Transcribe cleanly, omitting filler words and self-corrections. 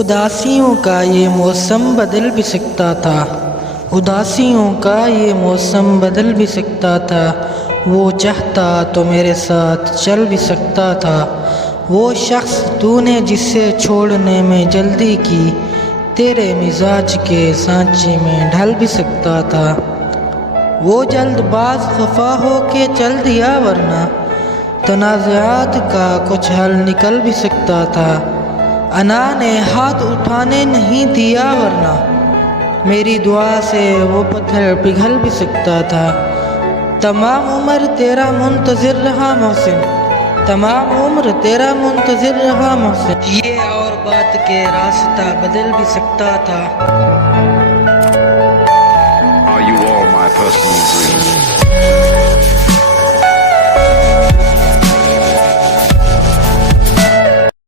اداسیوں کا یہ موسم بدل بھی سکتا تھا، اداسیوں کا یہ موسم بدل بھی سکتا تھا، وہ چاہتا تو میرے ساتھ چل بھی سکتا تھا۔ وہ شخص تو نے جسے چھوڑنے میں جلدی کی، تیرے مزاج کے سانچے میں ڈھل بھی سکتا تھا۔ وہ جلد باز خفا ہو کے چل دیا، ورنہ تنازعات کا کچھ حل نکل بھی سکتا تھا۔ انا نے ہاتھ اٹھانے نہیں دیا، ورنہ میری دعا سے وہ پتھر پگھل بھی سکتا تھا۔ تمام عمر تیرا منتظر رہا محسن، تمام عمر تیرا منتظر رہا محسن، یہ اور بات کے راستہ بدل بھی سکتا تھا۔ Are you all my personal dreams?